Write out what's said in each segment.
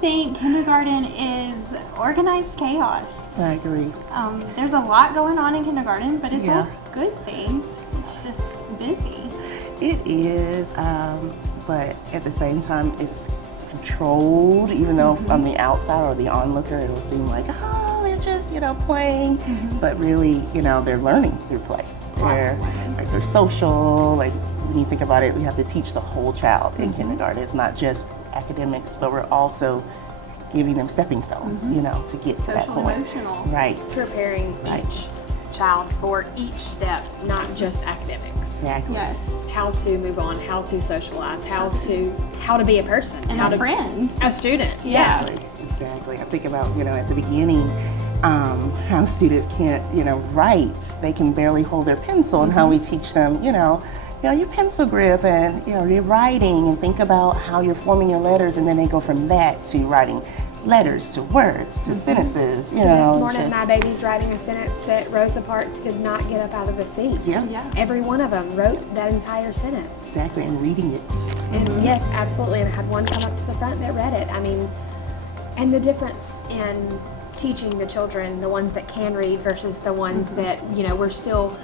think kindergarten is organized chaos. I agree. There's a lot going on in kindergarten, but it's Yeah. all good things. It's just busy. It is, but at the same time, it's controlled, even though from the outside or the onlooker, it'll seem like, oh, they're just, playing. But really, they're learning through play. They're social. Like, when you think about it, we have to teach the whole child in kindergarten. It's not just academics, but we're also giving them stepping stones, to get to that Social, point. emotional. Right. Preparing each child for each step, not just academics. Exactly. Yes. How to move on, how to socialize, how to be a person, And how a to friend. a student. Yeah. Exactly. I think about, at the beginning, how students can't, write. They can barely hold their pencil, and how we teach them, your pencil grip and, your writing, and think about how you're forming your letters, and then they go from that to writing letters to words to sentences, This morning, my baby's writing a sentence that Rosa Parks did not get up out of the seat. Yeah. Every one of them wrote that entire sentence. Exactly, and reading it. And yes, absolutely. And I had one come up to the front that read it. I mean, and the difference in teaching the children, the ones that can read versus the ones that, we're still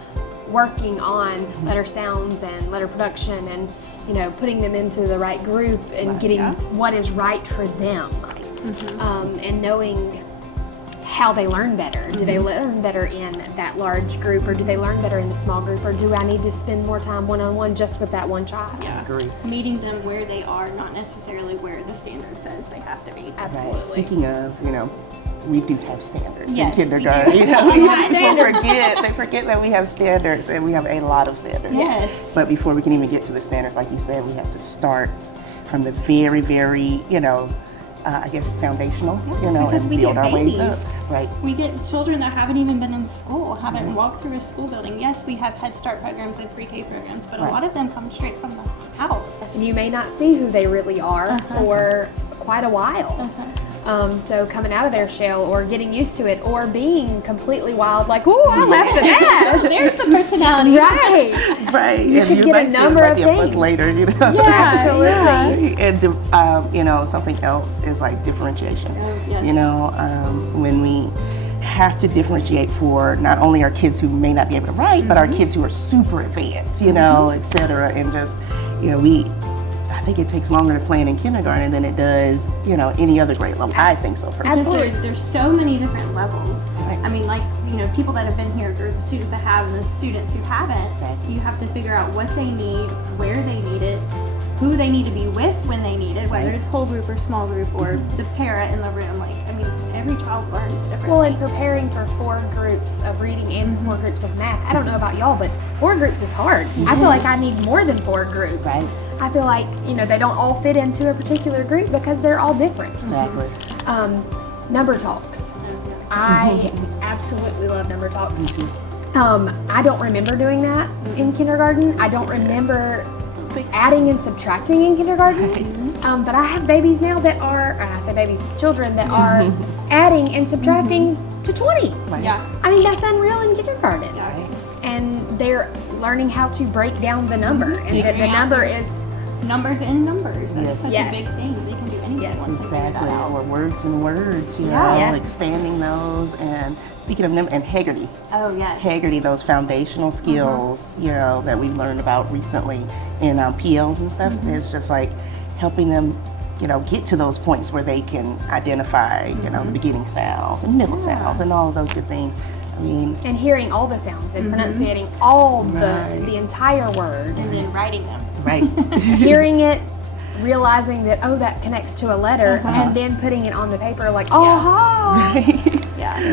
working on letter sounds and letter production and, putting them into the right group and getting what is right for them. And knowing how they learn better. Do they learn better in that large group, or do they learn better in the small group, or do I need to spend more time one-on-one just with that one child? Yeah. Agree. Meeting them where they are, not necessarily where the standard says they have to be. Absolutely. Right. Speaking of, we do have standards Yes, in we kindergarten. do. They forget that we have standards, and we have a lot of standards. Yes. But before we can even get to the standards, like you said, we have to start from the very, very, I guess foundational, because and we build get our ways up. babies. Right. We get children that haven't even been in school, haven't walked through a school building. Yes, we have Head Start programs and pre-K programs, but a lot of them come straight from the house. And you may not see who they really are for quite a while. So coming out of their shell, or getting used to it, or being completely wild, like, ooh, I left the nest. There's the personality. Right. Right. You and could you get might a see it number like of a month things. later, Yeah, absolutely. And something else is like differentiation. Oh, yes. When we have to differentiate for not only our kids who may not be able to write, but our kids who are super advanced, et cetera, and just, I think it takes longer to plan in kindergarten than it does, any other grade level. I think so personally. Because there's so many different levels. Right. I mean, like, people that have been here, or the students that have, and the students who haven't, Exactly. you have to figure out what they need, where they need it, who they need to be with when they need it, whether it's whole group or small group, or the parent in the room. Like, I mean, every child learns differently. Well, in preparing for 4 groups of reading and 4 groups of math, I don't know about y'all, but 4 groups is hard. I feel like I need more than 4 groups. Right. I feel like, they don't all fit into a particular group because they're all different. Exactly. Number talks. I absolutely love number talks. Me too. I don't remember doing that in kindergarten. I don't remember adding and subtracting in kindergarten. But I have babies now that are, and I say babies, children that are adding and subtracting to 20. Right. Yeah. I mean, that's unreal in kindergarten. Right. And they're learning how to break down the number, and that the number is numbers in numbers. That's Yes. such Yes. a big thing. They can do anything Yes. once they figure Exactly. that out. Or words and words, Yeah. expanding those. And speaking of them, and Haggerty. Oh, yes. Haggerty, those foundational skills, that we learned about recently in PLs and stuff. It's just like helping them, get to those points where they can identify, the beginning sounds and middle sounds and all of those good things. I mean, and hearing all the sounds and pronunciating all Right. the entire word, And then writing them. right. hearing it, realizing that that connects to a letter, and then putting it on the paper like, Yeah.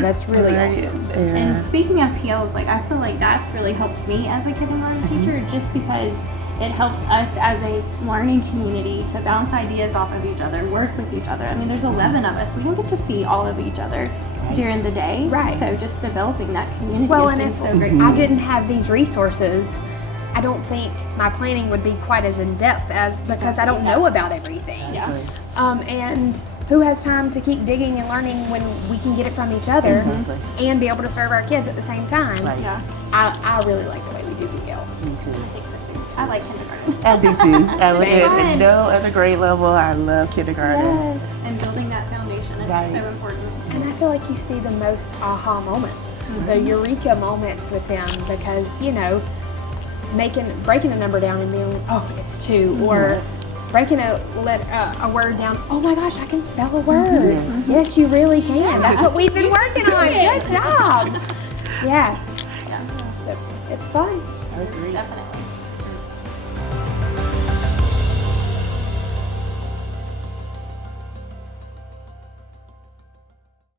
that's really Right. awesome. And speaking of PLs, like, I feel like that's really helped me as a kindergarten teacher, just because it helps us as a learning community to bounce ideas off of each other, work with each other. I mean, there's 11 of us. We don't get to see all of each other during the day. Right. So just developing that community Well, has and been if so great. I didn't have these resources, I don't think my planning would be quite as in depth as because I don't know about everything. Yeah. And who has time to keep digging and learning when we can get it from each other Exactly. and be able to serve our kids at the same time? Right. Yeah. I really like the way we do PL. Me too. I like kindergarten. I do too. I love it. fun. At no other grade level, I love kindergarten. And building that Right. so important. And I feel like you see the most aha moments, the eureka moments with them because, you know, breaking a number down and being like, oh, it's 2, or breaking a word down, oh my gosh, I can spell a word. Yes, you really can. That's what we've been working on. Good job. Yeah. Yeah, It's fun. I agree. definitely.